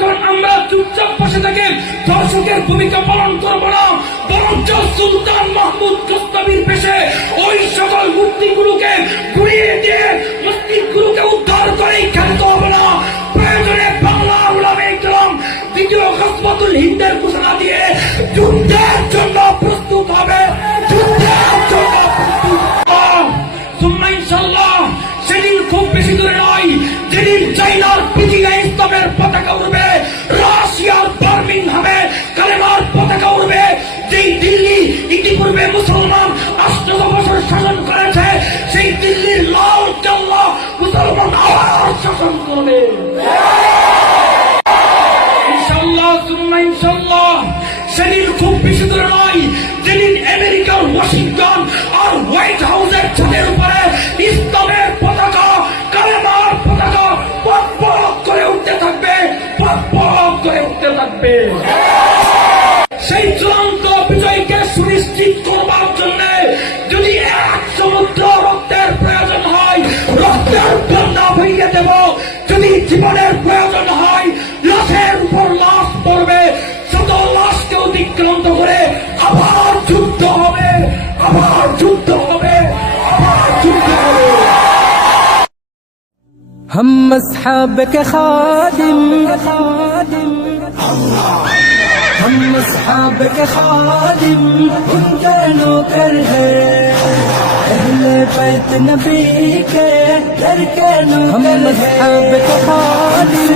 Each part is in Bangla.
তখন আমরা চুপচাপ বসে থেকে দর্শকের ভূমিকা পালন করবো না, বরঞ্চ সুলতান মাহমুদ গজনবীর পেশে ওই সকল মূর্তিগুলোকে ঘুরিয়ে দিয়ে মসজিদগুলোকে উদ্ধার করেই খেলতে হবে না। প্রয়োজনে বাংলা উলামায়ে কেরাম দ্বিতীয় গজওয়াতুল হিন্দের ঘোষণা দিয়ে যুদ্ধের জন্য প্রস্তুত হবে, যুদ্ধের জন্য প্রস্তুত। সুম্মা ইনশাআল্লাহ সেদিন খুব বেশি দূরে নয়, যেদিন চাইনার পিজিংয়ে ইসলামের পতাকা উড়বে, রাশিয়ার বার্মিংহামে কালেমার পতাকা উড়বে, যেই দিল্লি ইতিপূর্বে মুসলমান 800 বছর শাসন করেছে, সেই দিল্লির লাল কেল্লা মুসলমান আবার শাসন করবে ইনশাআল্লাহ। সুম্মা ইনশাআল্লাহ সেদিন খুব বেশি দূরে নয়, যেদিন আমেরিকার ওয়াশিংটন আর হোয়াইট হাউসের ছাদের উপরে ইসলামের পতাকা কালেমার পতাকা পক পক করে উঠতে থাকবে, পক পক করে উঠতে থাকবে। সেই চূড়ান্ত বিজয়কে সুনিশ্চিত করবার জন্য যদি এক সমুদ্র রক্তের প্রয়োজন হয়, রক্তের বন্যা বইয়ে দেব। যদি জীবনের প্রয়োজন হয়, লাশের উপর লাশ পড়বে, শত লাশকে অতিক্রান্ত করে আবার যুদ্ধ হবে, আবার যুদ্ধ হবে, আবার যুদ্ধ হবে। हम अस्हाब के खादिम, हम अस्हाब के खादिम, उनके नौकर है, अहले बैत नबी के घर के नौकर। हम अस्हाब के खादिम,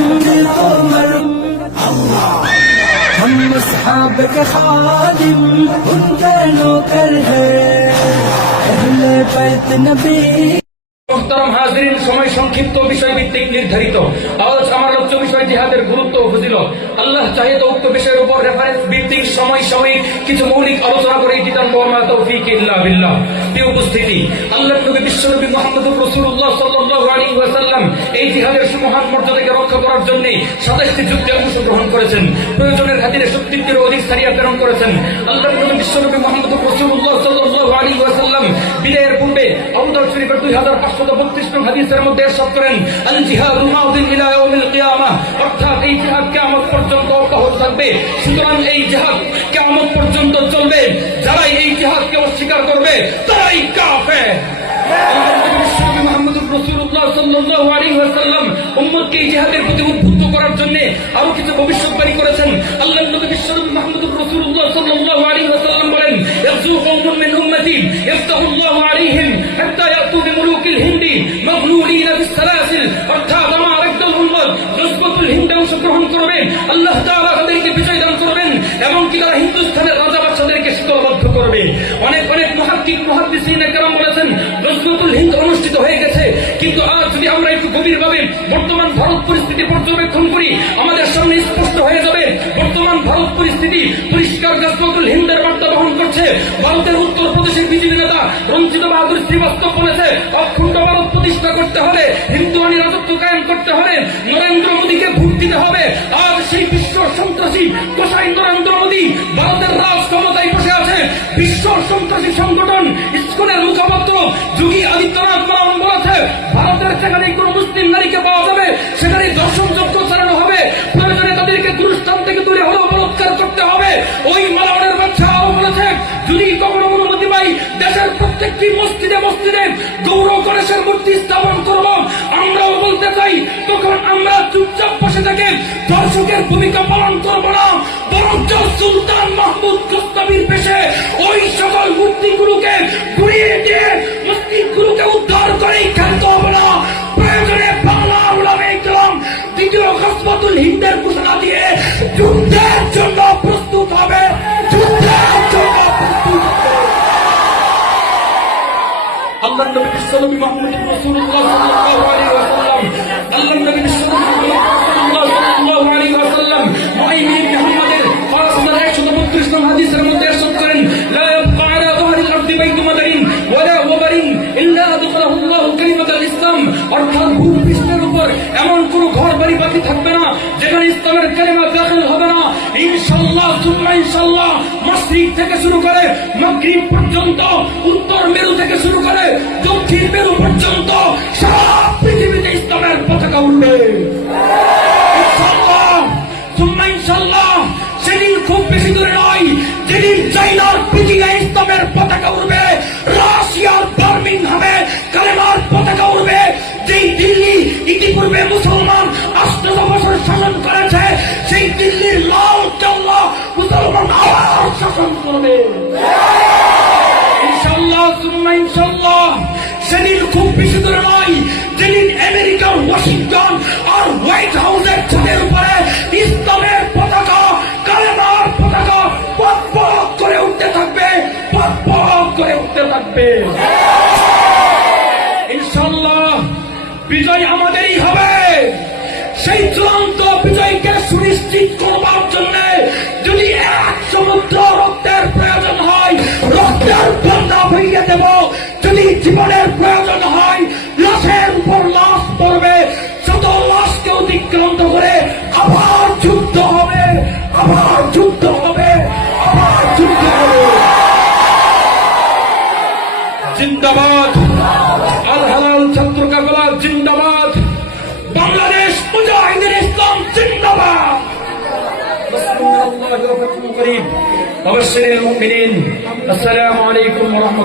हम अस्हाब के खादिम, उनके नौकर है, अहले बैत नबी। মোহতারাম হাজিরিন, সময় সংক্ষিপ্ত, বিষয় ভিত্তিক নির্ধারিত। আজ আমার আলোচ্য বিষয় জিহাদের গুরুত্ব ও ফজিলত। আল্লাহ চাহে তো উক্ত বিষয়ের উপর রেফারেন্স ভিত্তিক সময় সাময়িক কিছু মৌলিক আলোচনা করে দিতাম। ওয়া তৌফিক ইল্লা বিল্লাহ। প্রিয় উপস্থিতি, আল্লাহর নবী বিশ্বনবী মুহাম্মদুর রাসূলুল্লাহ সাল্লাল্লাহু আলাইহি ওয়াসাল্লাম এই জিহাদের সুমহান মর্যাদাকে রক্ষা করার জন্য 27টি যুদ্ধে অংশগ্রহণ করেছেন। প্রয়োজনের খাতিরে 70টিরও অধিক সারিয়া প্রেরণ করেছেন। আল্লাহর নবী বিশ্বনবী মুহাম্মদুর রাসূলুল্লাহ সাল্লাল্লাহু আলাইহি ওয়াসাল্লাম বিদায়ের পূর্বে আবু দাউদ শরীফের 2532 নং হাদিসের মধ্যে ইরশাদ করেন, আল জিহাদু মাউদিন ইলা ইয়াউমিল কিয়ামাহ, অর্থাৎ এই জিহাদ কিয়ামত পর্যন্ত অব্যাহত থাকবে। সুতরাং এই জিহাদ কিয়ামত পর্যন্ত চলবে। যারাই এই জিহাদকে অস্বীকার করবে তারাই কাফের। বিশ্বনবী মুহাম্মদুর রাসূলুল্লাহ সাল্লাল্লাহু আলাইহি ওয়াসাল্লাম উম্মতকে এই জিহাদের প্রতি উদ্বুদ্ধ করার জন্য আরো কিছু ভবিষ্যৎবাণী করেছেন। আল্লাহর নবী বিশ্বনবী মুহাম্মদুর রাসূলুল্লাহ সাল্লাল্লাহু আলাইহি ওয়াসাল্লাম বলেন, ইয়াজু কওমুন মিন উম্মতি ইফতাহুল্লাহু আলাইহিম হাত্তা ইয়াতু বিমুলুকিল হিন্দি মাগলুলিনা বিসসালাসিল, অর্থাৎ আমার একদল উম্মত গজওয়াতুল হিন্দে অংশগ্রহণ করবে, আল্লাহ তাআলা তাদেরকে বিজয় দান করবেন এবং কি তারা হিন্দুস্তানের রাজা বাদশাদেরকে শিকলবদ্ধ করবে। অনেক অনেক মুহাক্কিক মুহাদ্দিসিনে কেরাম বলেছেন গজওয়াতুল হিন্দ অনুষ্ঠিত হয়ে গেছে, কিন্তু আজ যদি আমরা একটু গভীরভাবে বর্তমান ভারত পরিস্থিতি পর্যবেক্ষণ করি, আমাদের সামনে স্পষ্ট হয়ে যাবে বর্তমান ভারত পরিস্থিতি পরিষ্কার গজওয়াতুল হিন্দের বার্তা বহন করছে। ভারতের উত্তর প্রদেশের বিজেপি নেতা রঞ্জিত বাহাদুর শ্রীবাস্তব বলেছে, অখণ্ড ভারত প্রতিষ্ঠা করতে হবে, হিন্দুয়ানি রাজত্ব কায়েম করতে হবে, নরেন্দ্র মোদীকে ভোট দিতে হবে। আজ সেই বিশ্ব সন্ত্রাসী কোষাই নরেন্দ্র মোদী ভারতের রাজ ক্ষমতায় বসে আছে। বিশ্ব সন্ত্রাসী সংগঠন ইসকনের মুখপাত্র যোগী আদিত্যনাথ মালাওয়ান বলেছে, ভারতের যেখানে কোন মুসলিম নারীকে পাওয়া যাবে সেখানে দর্শনযজ্ঞ চালানো হবে, প্রয়োজনে তাদেরকে গুরুস্থান থেকে দূরে হলেও বলাৎকার করতে হবে। ওই মালাওয়ানের বাচ্চা আরো বলেছে, যদি কখনো অনুমতি পাই দেশের প্রত্যেকটি মসজিদে মসজিদে গৌরব গণেশের মূর্তি স্থাপন করব। আমরাও বলতে চাই, তখন আমরা চুপচাপ বসে থেকে দর্শকের ভূমিকা পালন করব না, বরঞ্চ সুলতান মাহমুদ গজনবীর পেশে ওই সকল মূর্তিগুলোকে ঘুরিয়ে দিয়ে মসজিদগুলোকে উদ্ধার করেই খেলতে হবে না। প্রয়োজনে বাংলা উলামায়ে কেরাম দ্বিতীয় গজওয়াতুল হিন্দের ঘোষণা দিয়ে যুদ্ধের জন্য প্রস্তুত হবে, যুদ্ধের জন্য প্রস্তুত হবে। আল্লাহর নবী বিশ্বনবী মুহাম্মদুর রাসূলুল্লাহ সাল্লাল্লাহু আলাইহি ওয়াসাল্লাম, আল্লাহর নবী বিশ্বনবী মুহাম্মদুর রাসূলুল্লাহ সাল্লাল্লাহু আলাইহি ওয়াসাল্লাম মুআইমিন ইবনে মুহাম্মদের 532 নং হাদিসের মধ্যে ইরশাদ করেন, লা ইয়াবকা আলা যাহরিল আরদি বাইতু মাদারিন ওয়ালা ওয়াবারিন ইল্লা আদখালাহু আল্লাহু কালিমাতাল ইসলাম, অর্থাৎ ভূপৃষ্ঠের উপর এমন কোন ঘর বাড়ি বাকি থাকবে না যেখানে ইসলামের কালিমা দাখিল হবে না। ইনশাআল্লাহ সুম্মা ইনশাআল্লাহ মশরিক থেকে শুরু করে মাগরিব পর্যন্ত, উত্তর মেরু থেকে শুরু করে দক্ষিণ মেরু পর্যন্ত সারা পৃথিবীতে ইসলামের পতাকা উড়বে। ইনশাআল্লাহ চাইনার পিজিংয়ে ইসলামের পতাকা উড়বে, রাশিয়ার বার্মিংহামে কালেমার পতাকা উড়বে। যেই দিল্লি ইতিপূর্বে মুসলমান 8 বছর শাসন করেছে, সেই দিল্লির লাল কেল্লা মুসলমান আবার শাসন করবে ইনশাআল্লাহ সুম্মা ইনশাআল্লাহ। সেদিন খুব বেশি দূরে নয়, যেদিন আমেরিকার ওয়াশিংটন আর হোয়াইট হাউসের ছাদের উপরে ইসলামের পতাকা, কালেমার পতাকা পক পক করে উঠতে থাকবে, পক পক করে উঠতে থাকবে ইনশাআল্লাহ। বিজয় আমাদেরই হবে। সেই চূড়ান্ত বিজয়কে সুনিশ্চিত করবার জন্য যদি এক সমুদ্র রক্তের প্রয়োজন হয়, রক্তের বন্যা বইয়ে দেব। যদি জীবনের প্রয়োজন হয়, লাশের উপর লাশ পড়বে, শত লাশকে অতিক্রান্ত করে আবার যুদ্ধ হবে, আবার যুদ্ধ হবে, আবার যুদ্ধ হবে। জিন্দাবাদ আল হালাল ছাত্র কাফেলা, জিন্দাবাদ বাংলাদেশ মুজাহিদিন ইসলাম, জিন্দাবাদ। আসসালামু আলাইকুম ওয়া রাহমাতুল্লাহি ওয়া বারাকাতুহু।